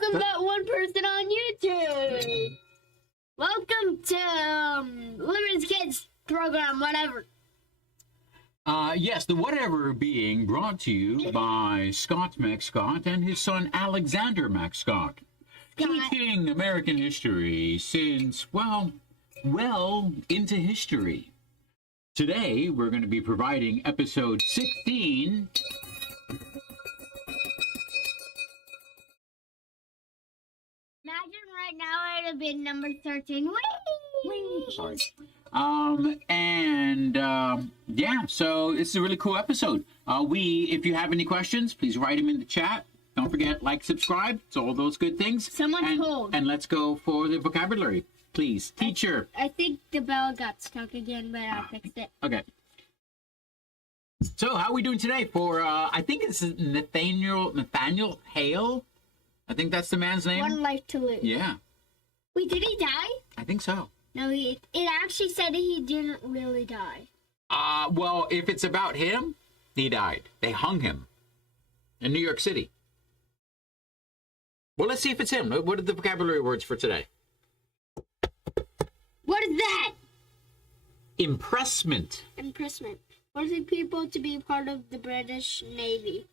welcome that one person on YouTube. Welcome to Liberty's Kids program, whatever. Yes, the whatever being brought to you by Scott McScott and his son Alexander McScott. Teaching American history since, well into history. Today, we're going to be providing episode 16. Imagine right now it would have been number 13. Whee! Sorry. Yeah, so it's a really cool episode. If you have any questions, please write them in the chat. Don't forget, like, subscribe. It's all those good things. Someone told. And let's go for the vocabulary, please. Teacher. I think the bell got stuck again, but I fixed it. Okay. So, how are we doing today for, I think it's Nathaniel Hale? I think that's the man's name. One life to lose. Yeah. Wait, did he die? I think so. No, it actually said he didn't really die. Well, if it's about him, he died. They hung him in New York City. Well, let's see if it's him. What are the vocabulary words for today? What is that? Impressment. Impressment. Forcing people to be part of the British Navy.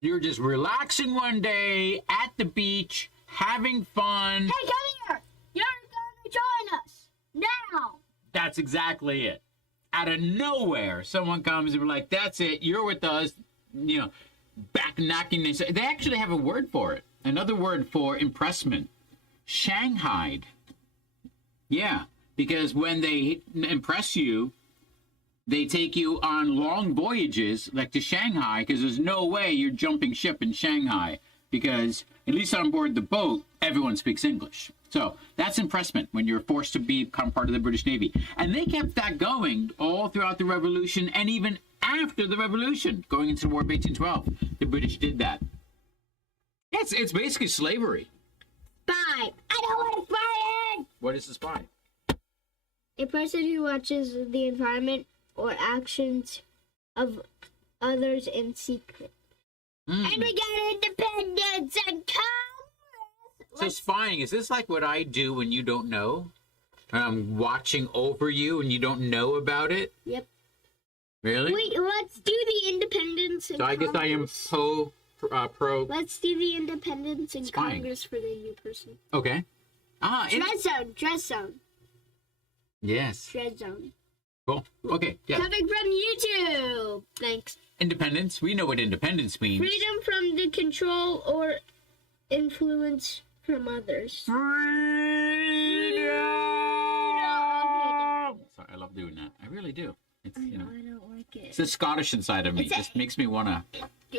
You're just relaxing one day at the beach, having fun. Hey, come here! You're going to join us now! That's exactly it. Out of nowhere, someone comes and be like, that's it, you're with us, back knocking. They actually have a word for it. Another word for impressment. Shanghaied. Yeah, because when they impress you, they take you on long voyages, like to Shanghai, because there's no way you're jumping ship in Shanghai, because at least on board the boat, everyone speaks English. So that's impressment, when you're forced to become part of the British Navy. And they kept that going all throughout the Revolution, and even after the Revolution, going into the War of 1812, the British did that. It's basically slavery. Spy. I know what a spy is! What is a spy? A person who watches the environment or actions of others in secret. And we got independence and Congress. So spying, is this like what I do when you don't know? And I'm watching over you and you don't know about it? Yep. Really? Wait, let's do the independence and So I guess I am pro. Let's do the independence and Spying. Congress for the new person. Okay. Dress zone. Yes. Dread zone. Cool. Okay. Yeah. Coming from YouTube. Thanks. Independence. We know what independence means. Freedom from the control or influence from others. Freedom! Sorry, I love doing that. I really do. It's, I don't like it. It's the Scottish inside of me. It just makes me want to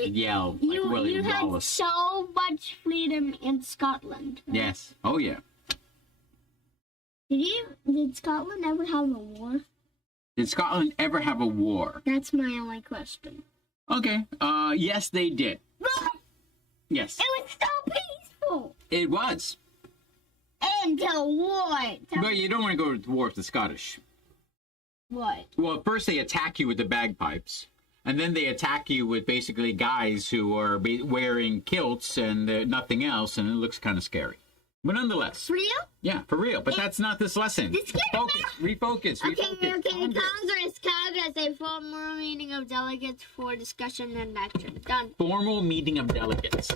yell like William Wallace. You had so much freedom in Scotland. Right? Yes. Oh, yeah. Did Scotland ever have a war? Did Scotland ever have a war? That's my only question. Okay. Yes, they did. Yes. It was so peaceful. It was. Until what? But you don't want to go to war with the Scottish. What? Well, first they attack you with the bagpipes. And then they attack you with basically guys who are wearing kilts and nothing else. And it looks kind of scary. But nonetheless. For real? Yeah, for real. But that's not this lesson. Refocus. Okay. Congress, a formal meeting of delegates for discussion and action. Done. Formal meeting of delegates.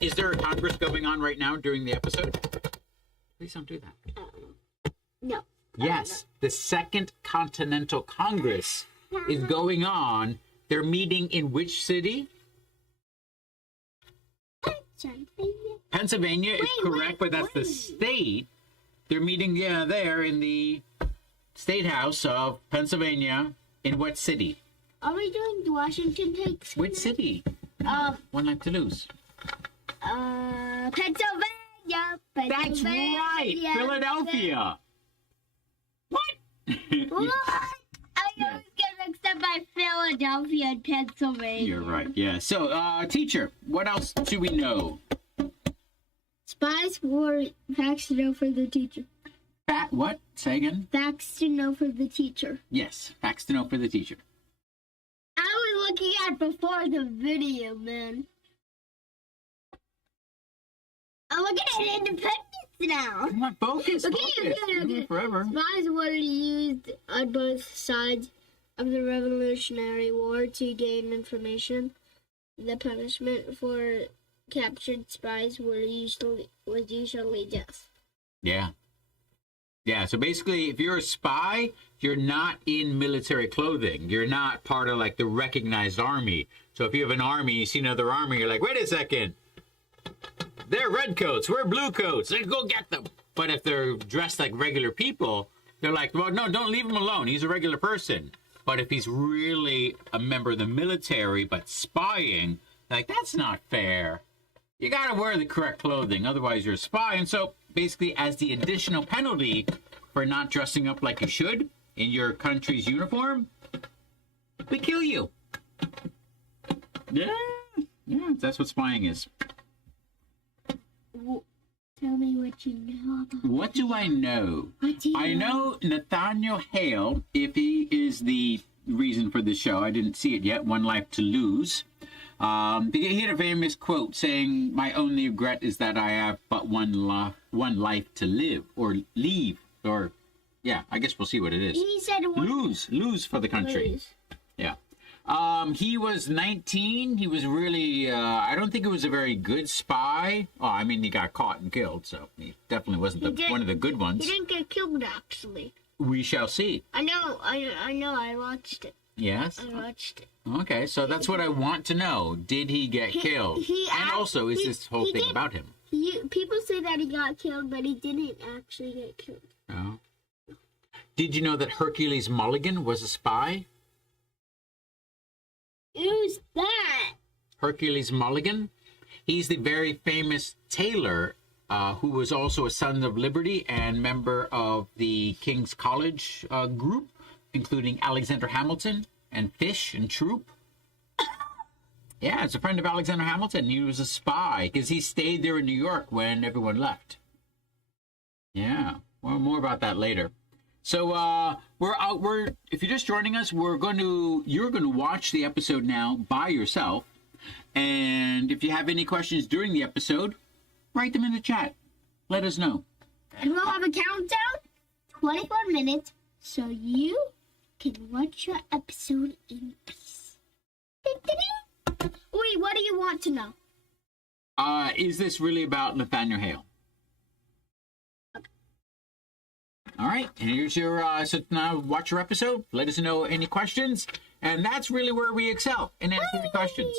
Is there a Congress going on right now during the episode? Please don't do that. No. Yes, the Second Continental Congress is going on. They're meeting in which city? Pennsylvania is correct, but that's the state. They're meeting, there in the State House of Pennsylvania. In what city? Are we doing the Washington takes? Which city? One life to lose. Pennsylvania. That's right, Philadelphia. What? What? I always get mixed up by Philadelphia and Pennsylvania. You're right, yeah. So, teacher, what else do we know? Spies wore facts to know for the teacher. What? Say again? Facts to know for the teacher. Yes, facts to know for the teacher. I was looking at before the video, man. Oh, we're getting independence now. Come on, focus. Okay, Focus. okay, You'll okay. live forever. Spies were used on both sides of the Revolutionary War to gain information. The punishment for captured spies was usually death. Yeah. Yeah, so basically, if you're a spy, you're not in military clothing. You're not part of, like, the recognized army. So if you have an army, you see another army, you're like, wait a second. They're redcoats. We're bluecoats. Let's go get them. But if they're dressed like regular people, they're like, well, no, don't leave him alone. He's a regular person. But if he's really a member of the military but spying, like, that's not fair. You got to wear the correct clothing. Otherwise, you're a spy. And so basically, as the additional penalty for not dressing up like you should in your country's uniform, we kill you. Yeah, that's what spying is. Tell me what you know about What do I know? What do you I know Nathaniel Hale, if he is the reason for the show. I didn't see it yet. One Life to Lose. He had a famous quote saying, "My only regret is that I have but one life to live or leave." Or, yeah, I guess we'll see what it is. He said Lose for the country. Lose. Yeah. He was 19. He was really, I don't think he was a very good spy. Oh, I mean, he got caught and killed, so he definitely wasn't one of the good ones. He didn't get killed, actually. We shall see. I know, I watched it. Yes? I watched it. Okay, so that's what I want to know. Did he get killed? And also, is this whole thing about him? People say that he got killed, but he didn't actually get killed. Oh. Did you know that Hercules Mulligan was a spy? Who's that? Hercules Mulligan? He's the very famous tailor who was also a Son of Liberty and member of the King's College group, including Alexander Hamilton and Fish and Troop. Yeah, it's a friend of Alexander Hamilton. He was a spy because he stayed there in New York when everyone left. Yeah, well, more about that later. So if you're just joining us, you're going to watch the episode now by yourself. And if you have any questions during the episode, write them in the chat. Let us know. And we'll have a countdown, 24 minutes, so you can watch your episode in peace. Wait, what do you want to know? Is this really about Nathaniel Hale? All right, and here's your, so now watch your episode. Let us know any questions. And that's really where we excel in answering the questions.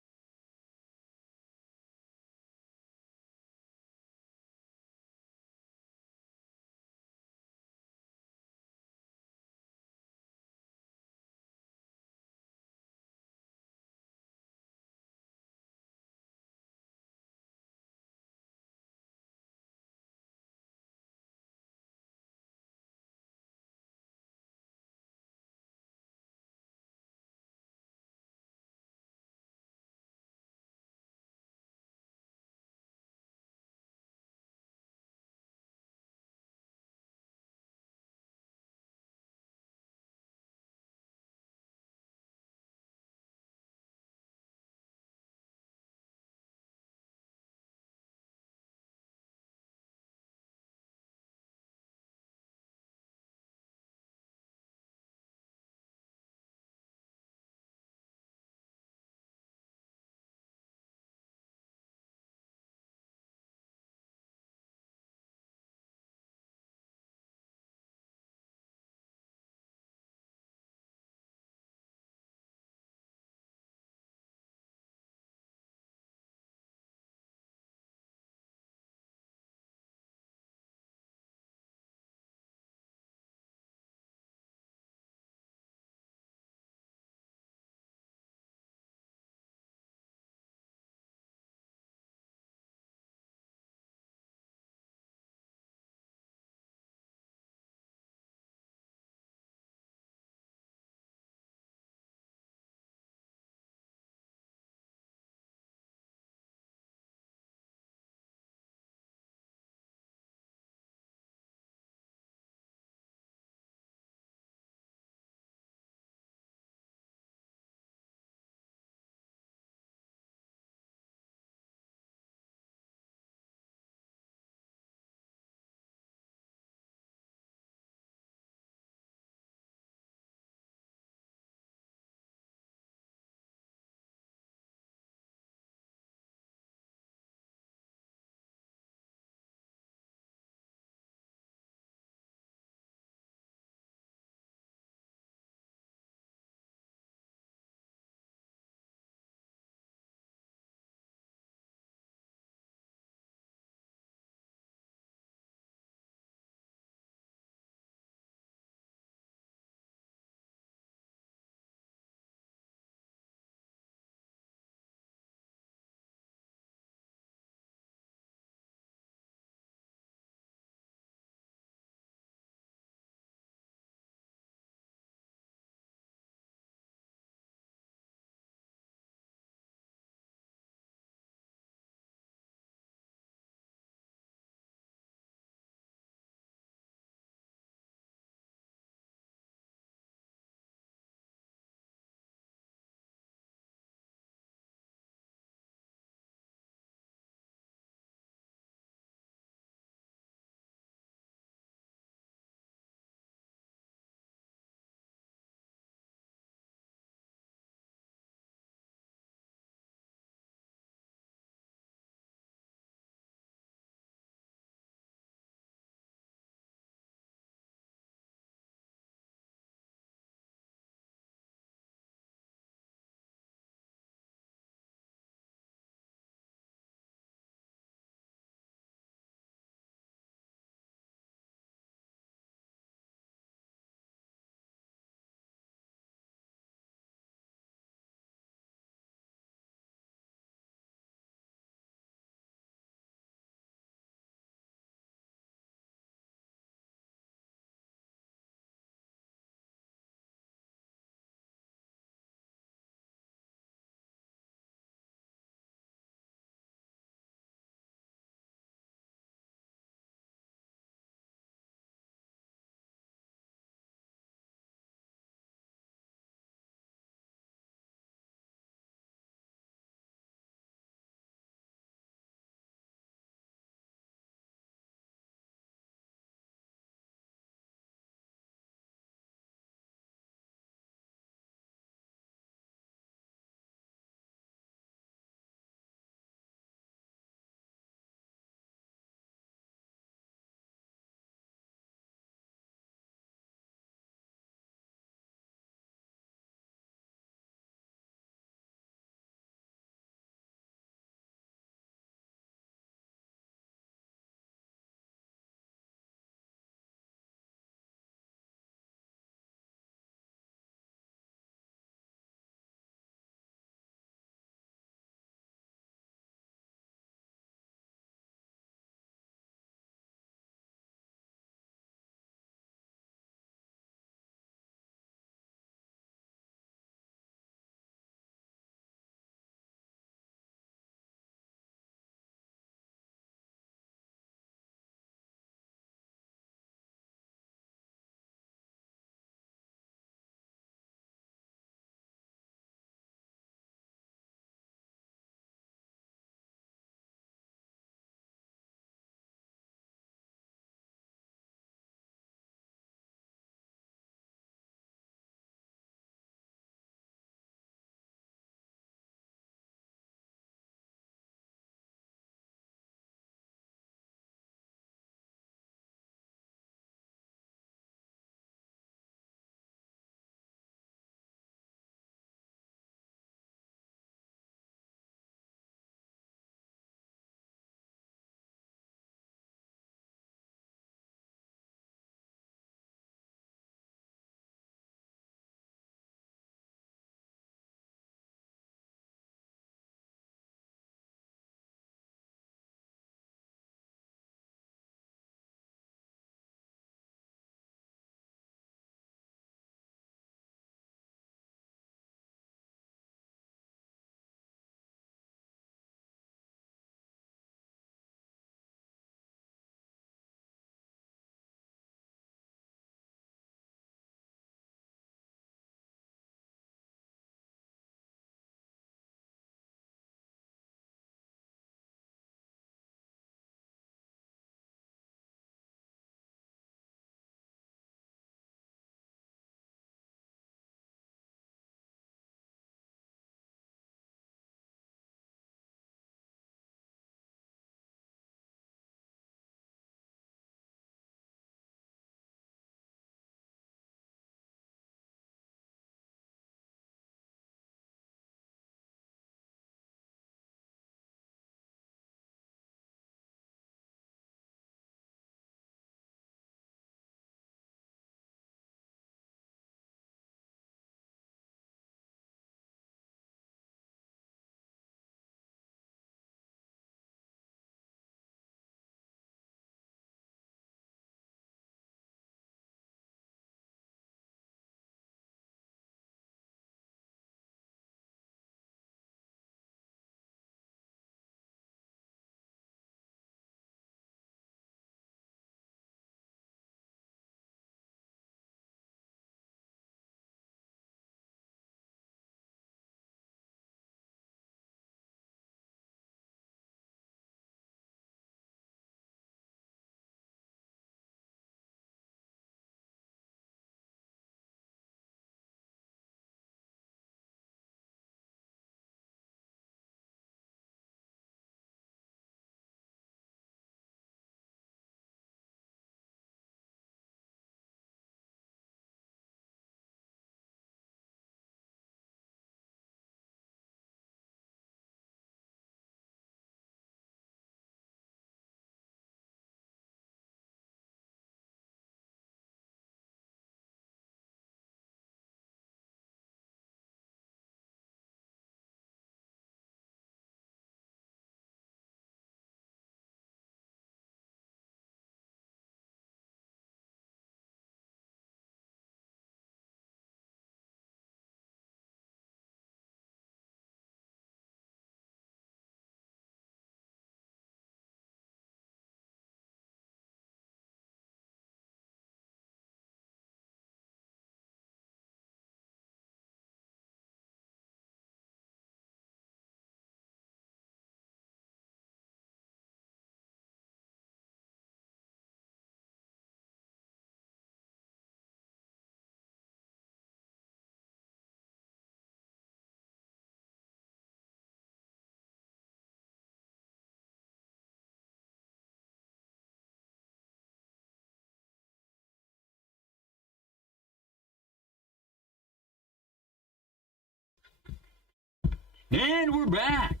And we're back.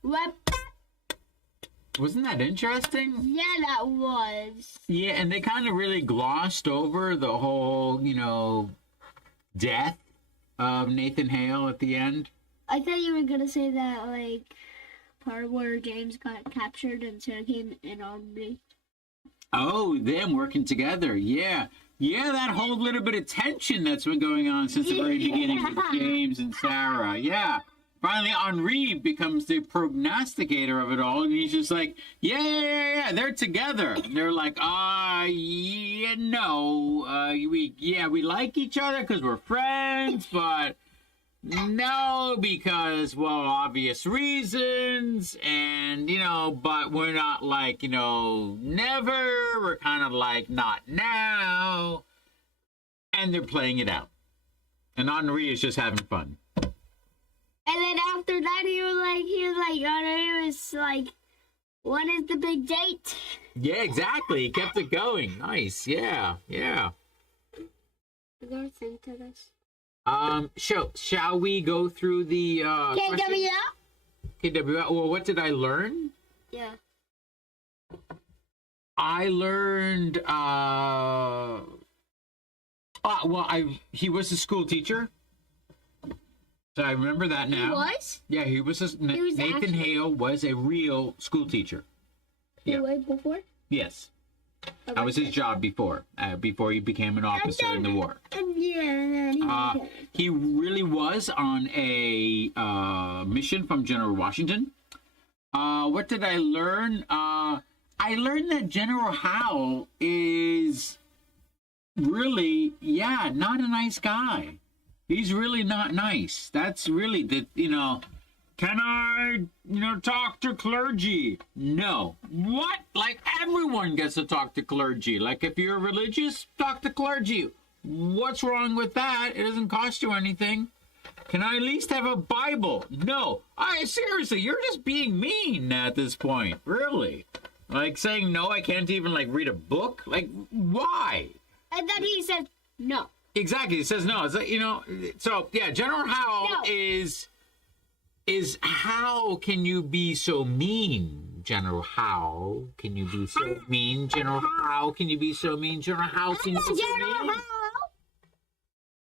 What? Wasn't that interesting? Yeah, that was. Yeah, and they kind of really glossed over the whole, death of Nathan Hale at the end. I thought you were gonna say that, like, part where James got captured and Sarah came in on me. Oh, them working together. Yeah. Yeah, that whole little bit of tension that's been going on since the very beginning with James and Sarah. Yeah. Finally, Henri becomes the prognosticator of it all, and he's just like, yeah, they're together. And they're like, we like each other because we're friends, but no, because, well, obvious reasons, and, but we're not like, never, we're kind of like, not now, and they're playing it out. And Henri is just having fun. And then after that, he was like, when is the big date? Yeah, exactly. He kept it going. Nice. Yeah. Is there a thing to this? Shall we go through the KWL? KWL. Well, what did I learn? Yeah. I learned. He was a school teacher. So I remember that now. He was? Yeah, he was. Nathan Hale was a real school teacher. He was before? Yes. That was his job before he became an officer in the war. He really was on a mission from General Washington. What did I learn? I learned that General Howe is really, not a nice guy. He's really not nice. That's really can I, talk to clergy? No. What? Like, everyone gets to talk to clergy. Like, if you're religious, talk to clergy. What's wrong with that? It doesn't cost you anything. Can I at least have a Bible? No. Seriously, you're just being mean at this point. Really. Like, saying no, I can't even, read a book? Like, why? And then he said no. Exactly. He says no. It's like, so, yeah, General Howe is how can you be so mean, General Howe? Can you be so mean, General Howe? Can you be so mean, General Howe? Can you be so mean?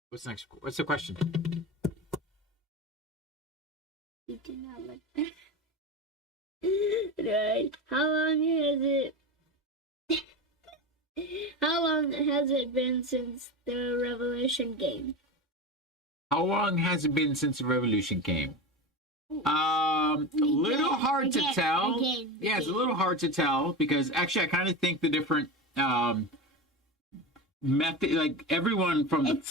What's next? What's the question? You do not like that. Right. How long has it been since the Revolution game? How long has it been since the Revolution came? A little hard to tell. Yeah, it's a little hard to tell because actually I kind of think the different method, like everyone from the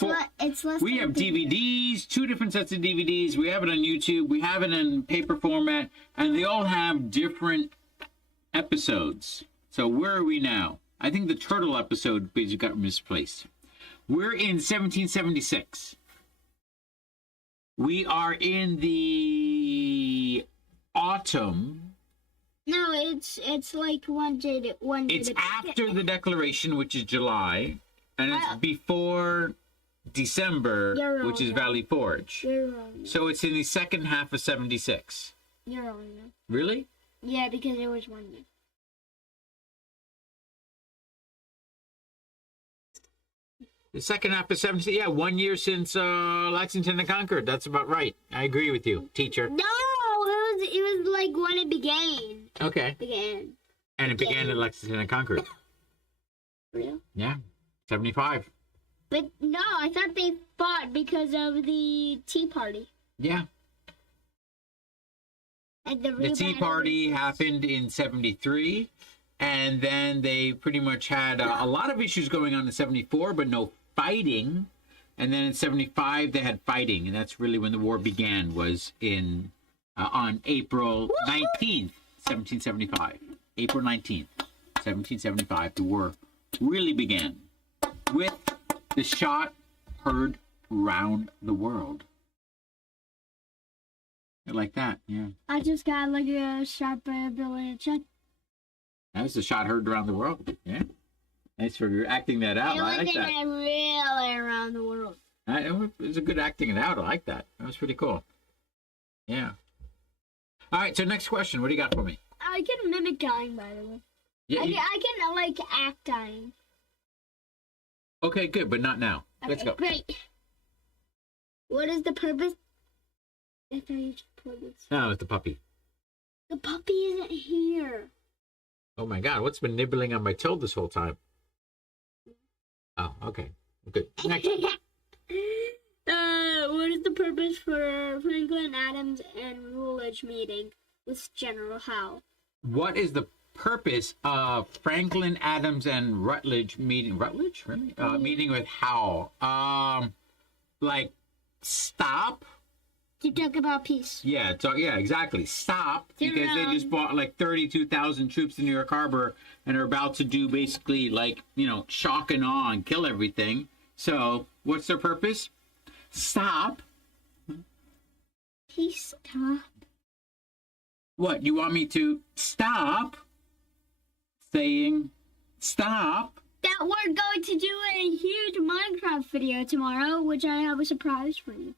we have DVDs, 2 different sets of DVDs. We have it on YouTube. We have it in paper format, and they all have different episodes. So where are we now? I think the turtle episode basically got misplaced. We're in 1776. We are in the autumn. No, it's like one day. It's after the Declaration, which is July, and it's before December, which is Valley Forge. You're wrong. So it's in the second half of 76. You're wrong. Really? Yeah, because it was 1 year. The second half of 76. Yeah, 1 year since Lexington and Concord. That's about right. I agree with you, teacher. No, it was like when it began. Okay. And it began at Lexington and Concord. Real? Yeah, 75. But no, I thought they fought because of the Tea Party. Yeah. And the Tea Party happened in 73, and then they pretty much had a lot of issues going on in 74, but no fighting. And then in 75, they had fighting, and that's really when the war began, was in on April 19th, 1775. April 19th, 1775, the war really began with the shot heard round the world. Like that, yeah. I just got like a shot by a Billy Chuck. That was the shot heard around the world, yeah. Thanks for acting that out. I like that. Really around the world. It was a good acting it out. I like that. That was pretty cool. Yeah. All right, so next question. What do you got for me? I can mimic dying, by the way. Yeah. I can like act dying. Okay, good, but not now. Okay, Let's go. Great. What is the purpose? I thought you just pulled this. No, it's the puppy. The puppy isn't here. Oh my God, what's been nibbling on my toe this whole time? Oh, okay. Good. Next. What is the purpose for Franklin Adams and Rutledge meeting with General Howe? What is the purpose of Franklin Adams and Rutledge meeting? Rutledge, really? Meeting with Howe. Like, stop. To talk about peace. Yeah, yeah, exactly. Stop, because they just bought like 32,000 troops in New York Harbor and are about to do basically like, shock and awe and kill everything. So, what's their purpose? Stop. Please stop. What, you want me to stop saying stop? That we're going to do a huge Minecraft video tomorrow, which I have a surprise for you.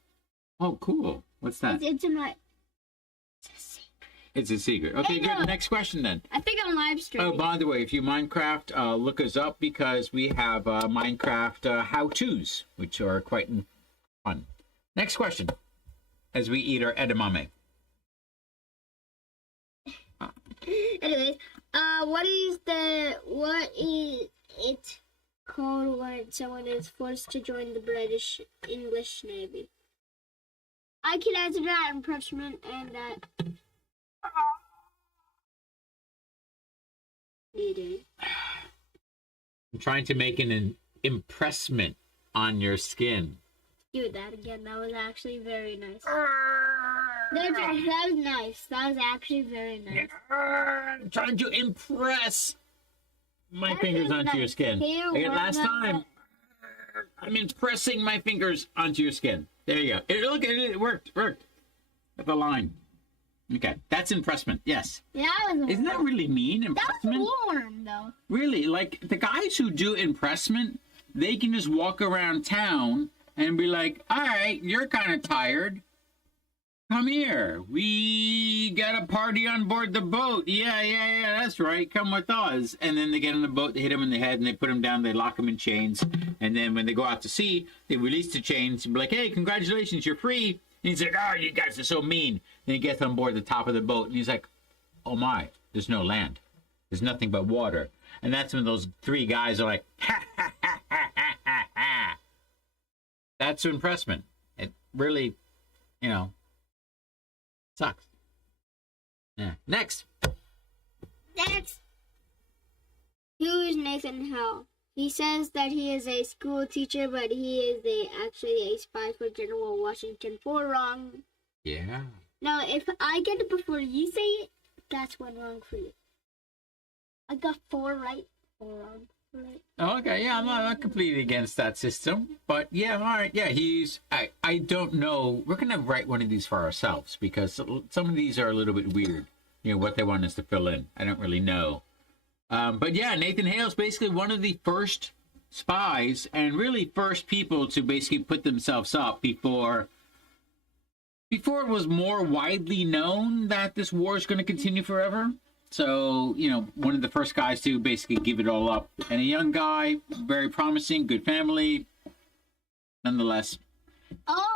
Oh, cool. What's that? It's a secret. It's a secret. Okay, good. Next question then. I think I'm live streaming. Oh, by the way, if you Minecraft, look us up because we have Minecraft how-tos, which are quite fun. Next question, as we eat our edamame. Anyways, what is it called when someone is forced to join the British English Navy? I can answer that impressment and that. Needed. I'm trying to make an impressment on your skin. Do that again. That was actually very nice. That was nice. That was actually very nice. I'm trying to impress my fingers onto your skin. Last time, I'm impressing my fingers onto your skin. There you go. It worked. At the line. Okay, that's impressment. Yes. Yeah, isn't that really mean? Impressment? That was warm, though. Really, like the guys who do impressment, they can just walk around town and be like, "All right, you're kind of tired. Come here. We got a party on board the boat. Yeah, that's right. Come with us." And then they get on the boat, they hit him in the head, and they put him down, they lock him in chains. And then when they go out to sea, they release the chains and be like, "Hey, congratulations, you're free." And he's like, "Oh, you guys are so mean." Then he gets on board the top of the boat, and he's like, "Oh my, there's no land. There's nothing but water." And that's when those three guys are like, "Ha, ha, ha, ha, ha, ha, ha." That's impressment. It really, sucks. Yeah. Next. Who is Nathan Howe? He says that he is a school teacher, but he is actually a spy for General Washington. 4 wrong. Yeah. Now, if I get it before you say it, that's 1 wrong for you. I got 4 right, 4 wrong. Right. Okay, yeah, I'm not completely against that system, but yeah, all right, yeah, I don't know. We're gonna write one of these for ourselves because some of these are a little bit weird. What they want us to fill in. I don't really know. But yeah, Nathan Hale's basically one of the first spies and really first people to basically put themselves up before it was more widely known that this war is going to continue forever. So, one of the first guys to basically give it all up. And a young guy, very promising, good family. Nonetheless,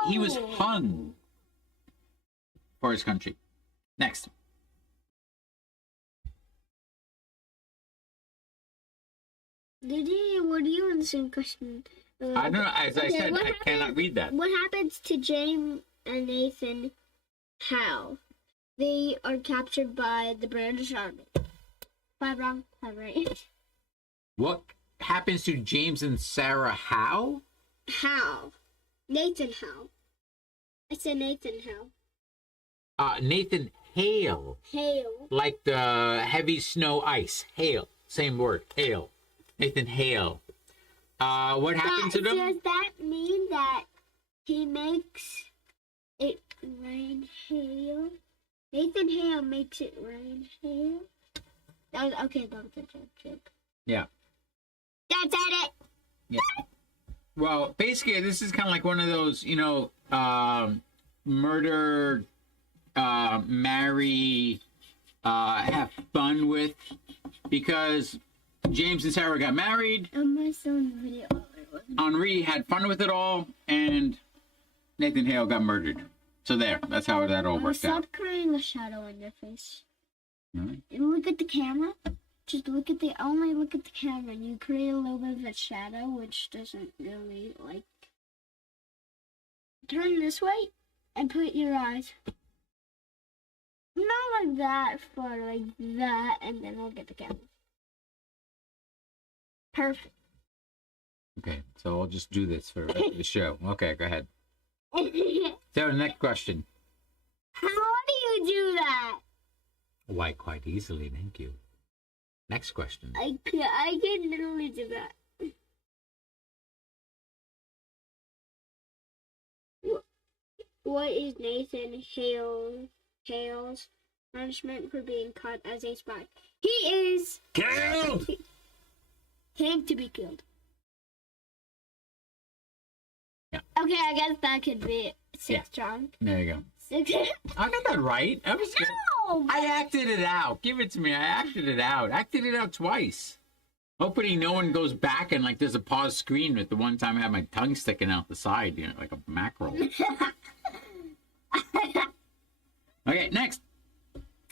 he was hung for his country. Next. Were you in the same question? I don't know. As I said, I cannot read that. What happens to James and Nathan Howe? They are captured by the British Army. 5 wrong, 5 right. What happens to James and Sarah Howe? Howe. Nathan Howe. I said Nathan Howe. Nathan Hale. Hale. Like the heavy snow ice. Hale. Same word. Hale. Nathan Hale. What happened to them? Does that mean that he makes it rain hail? Nathan Hale makes it rain hail? That was a joke. Yeah. That's it. Yeah. Well, basically, this is kind of like one of those, murder marry, have fun with, because James and Sarah got married. Henri had fun with it all, and Nathan Hale got murdered. So there, that's how that all worked out. Stop creating a shadow in your face. Right. And look at the camera. Just only look at the camera, and you create a little bit of a shadow, which doesn't really, like... Turn this way, and put your eyes. Not like that, but like that, and then I'll get the camera. Perfect. Okay, so I'll just do this for the show. Okay, go ahead. So the next question. How do you do that? Why, quite easily, thank you. Next question. I can literally do that. What is Nathan Hale's punishment for being caught as a spy? He is killed. Him to be killed. Yeah. Okay, I guess that could be six strong. There you go. 6. I got that right. I was good. No! I acted it out. Give it to me. I acted it out. Acted it out twice. Hopefully no one goes back and like there's a pause screen with the one time I had my tongue sticking out the side, you know, like a mackerel. Okay, next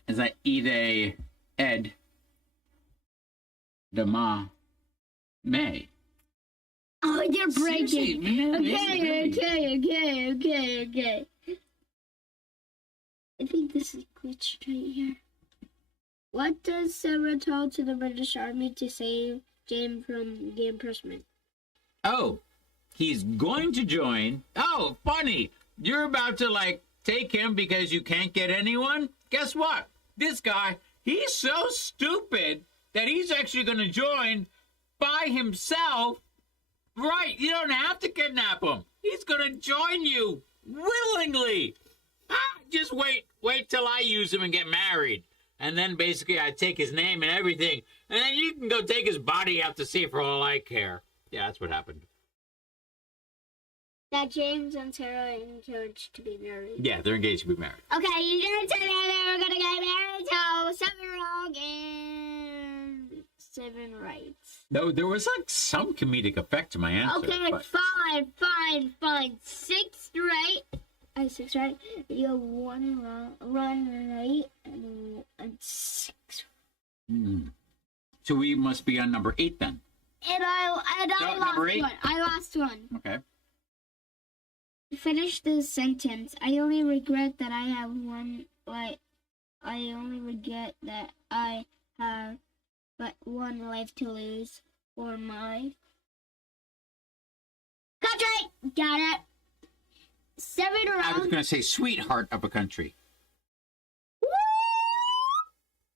is I eat a Ed de ma May. Oh, you're breaking. Seriously, Okay. I think this is glitched right here. What does Sarah tell to the British Army to save James from the imprisonment? Oh, he's going to join. Oh, funny. You're about to like take him because you can't get anyone? Guess what? This guy, he's so stupid that he's actually going to join by himself. Right, you don't have to kidnap him. He's going to join you willingly. Just wait till I use him and get married. And then basically I take his name and everything. And then you can go take his body out to sea for all I care. Yeah, that's what happened. That James and Sarah are engaged to be married. Yeah, they're engaged to be married. Okay, you didn't say that they were going to get married, so 7 wrong and 7 right. No, there was like some comedic effect to my answer. Okay, but... fine. 6 right. I have 6 right. You have 1 wrong, 1 right, and 6. So we must be on number 8 then. And I lost number 8? one. I lost one. Okay. To finish this sentence, I only regret that I have but 1 life to lose for my country. Got it. 7 wrong. I was going to say sweetheart of a country. Woo!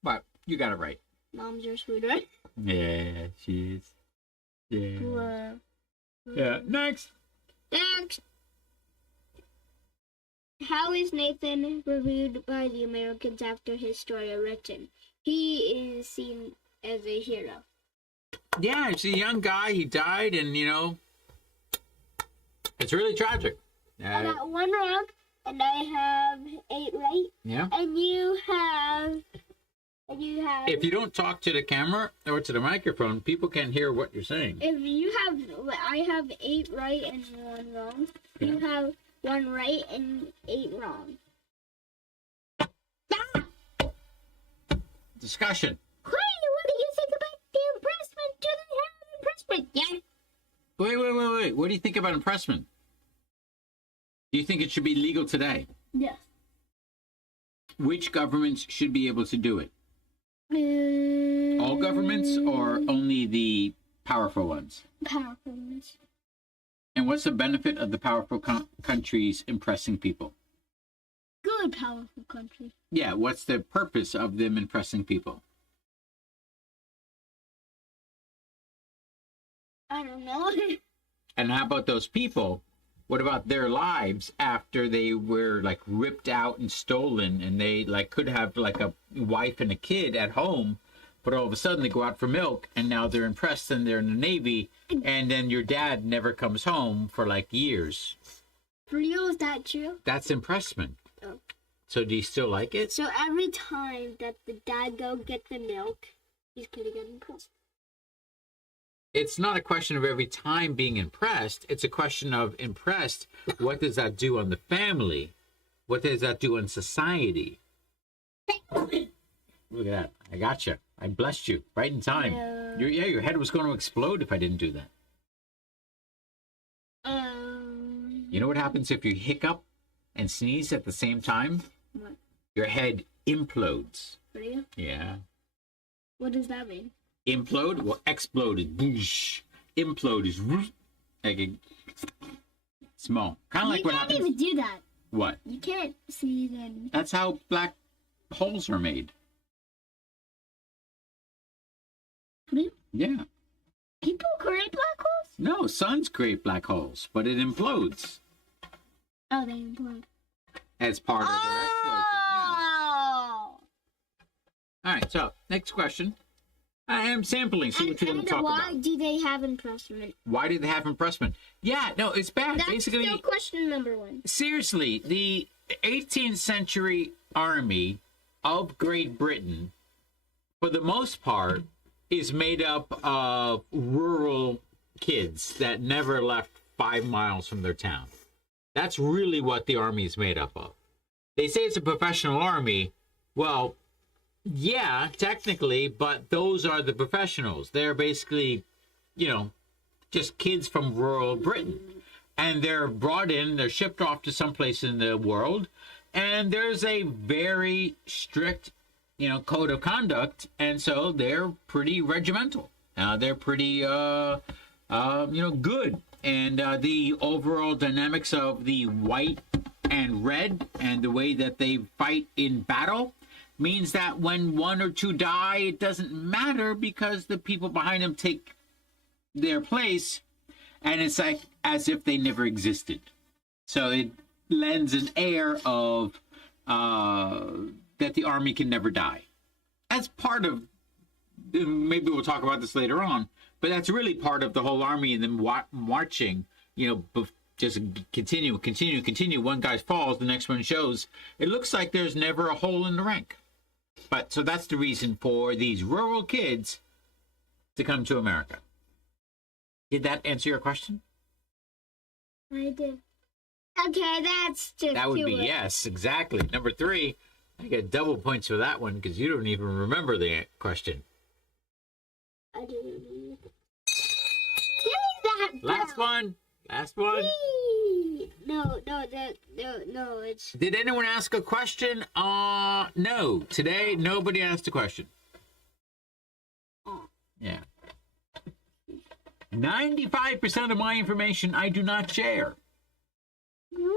But you got it right. Mom's your sweetheart. Yeah, she is. Yeah. Yeah, next. How is Nathan reviewed by the Americans after his story is written? He is seen as a hero. Yeah, he's a young guy. He died, and, you know, it's really tragic. I got 1 wrong, and I have 8 right. Yeah. And you have... If you don't talk to the camera or to the microphone, people can't hear what you're saying. I have 8 right and 1 wrong. Yeah. You have 1 right and 8 wrong. Discussion. Hey, what do you think about the impressment? Do they have impressment yet? Wait. What do you think about impressment? Do you think it should be legal today? Yes. Which governments should be able to do it? All governments or only the powerful ones? Powerful ones. And what's the benefit of the powerful countries impressing people? Good, powerful country. Yeah, what's the purpose of them impressing people? I don't know. And how about those people? What about their lives after they were like ripped out and stolen, and they like could have like a wife and a kid at home, but all of a sudden they go out for milk and now they're impressed and they're in the Navy, and then your dad never comes home for like years. For you, is that true? That's impressment. Oh. So do you still like it? So every time that the dad go get the milk, he's gonna get impressed. It's not a question of every time being impressed. It's a question of impressed. What does that do on the family? What does that do on society? Look at that. I got you. I blessed you right in time. Your head was going to explode if I didn't do that. You know what happens if you hiccup and sneeze at the same time? What? Your head implodes. Really? Yeah. What does that mean? Implode? Well, explode is boosh. Implode is whoosh, like a small. Kind of like what happens. You can't even do that. What? You can't see them. That's how black holes are made. Really? Yeah. People create black holes? No, suns create black holes, but it implodes Oh, they implode. as part of their explosion. Oh! Yeah. All right, so next question. I am sampling, see what you want to talk why about. do they have impressment? Why do they have impressment? Yeah, no, it's bad. That's Basically, still question number one. seriously, the 18th century army of Great Britain, for the most part, is made up of rural kids that never left 5 miles from their town. That's really what the army is made up of. They say it's a professional army. Well, yeah, technically, but those are the professionals. They're basically, just kids from rural Britain. And they're brought in, they're shipped off to someplace in the world, and there's a very strict, code of conduct, and so they're pretty regimental. They're pretty, good. And the overall dynamics of the white and red and the way that they fight in battle means that when one or two die, it doesn't matter because the people behind them take their place, and it's like as if they never existed. So it lends an air of that the army can never die. That's part of, maybe we'll talk about this later on, but that's really part of the whole army and them marching, just continue. One guy falls, the next one shows. It looks like there's never a hole in the rank. But so that's the reason for these rural kids to come to America. Did that answer your question? I did. Okay, that's just That would be yes, exactly. Number 3, I get double points for that one because you don't even remember the question. I didn't. Give me that. Last one. No, it's. Did anyone ask a question? No. Today, nobody asked a question. Oh. Yeah. 95% of my information I do not share. What?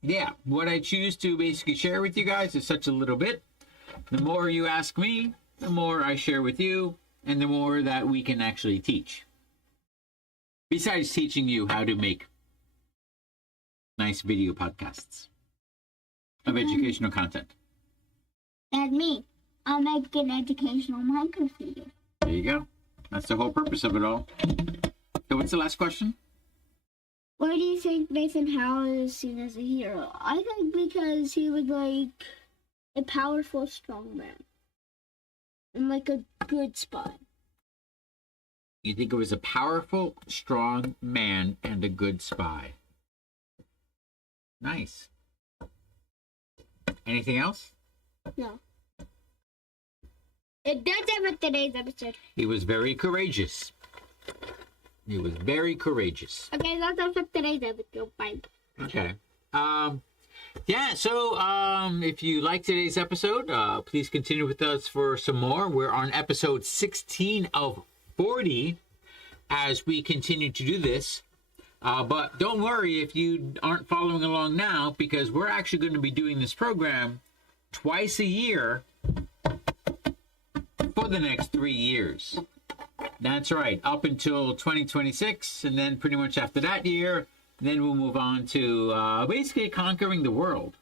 Yeah, what I choose to basically share with you guys is such a little bit. The more you ask me, the more I share with you, and the more that we can actually teach. Besides teaching you how to make nice video podcasts of educational content. And me. I'll make an educational Minecraft video. There you go. That's the whole purpose of it all. So what's the last question? Why do you think Nathan Howard is seen as a hero? I think because he was like a powerful, strong man. And like a good spy. You think it was a powerful, strong man and a good spy. Nice. Anything else? No. That's it for today's episode. He was very courageous. Okay, that's it for today's episode. Bye. Okay. If you like today's episode, please continue with us for some more. We're on episode 16 of 40 as we continue to do this. But don't worry if you aren't following along now, because we're actually going to be doing this program twice a year for the next 3 years. That's right, up until 2026, and then pretty much after that year, then we'll move on to basically conquering the world.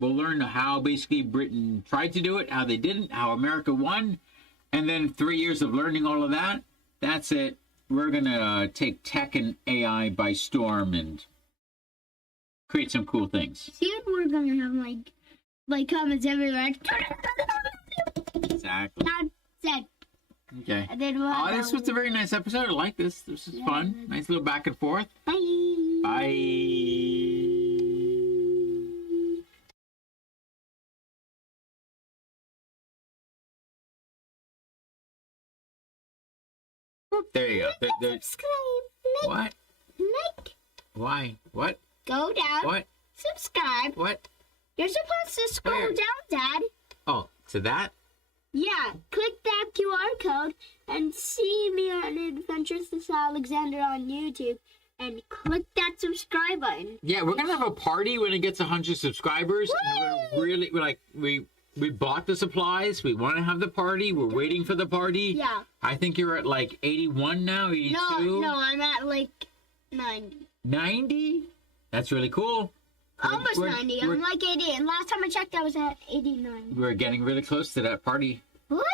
We'll learn how basically Britain tried to do it, how they didn't, how America won, and then 3 years of learning all of that. That's it. We're going to take tech and AI by storm and create some cool things. Soon we're gonna have like comments everywhere. Exactly. That's it. Okay. And then we'll Oh, have this was a very nice episode. I like this. This is fun. Nice little back and forth. Bye. Bye. There you go. Subscribe. What? Like. Why? What? Go down. What? Subscribe. What? You're supposed to scroll Where? down, Dad. Oh, to that? Yeah, click that QR code and see me on Adventures with Alexander on YouTube and click that subscribe button. Yeah, we're gonna have a party when it gets 100 subscribers. And we bought the supplies. We want to have the party. We're waiting for the party. Yeah. I think you're at like 81 now, 82. No, I'm at like 90. 90? That's really cool. Almost 90. I'm like 80. And last time I checked, I was at 89. We're getting really close to that party. What?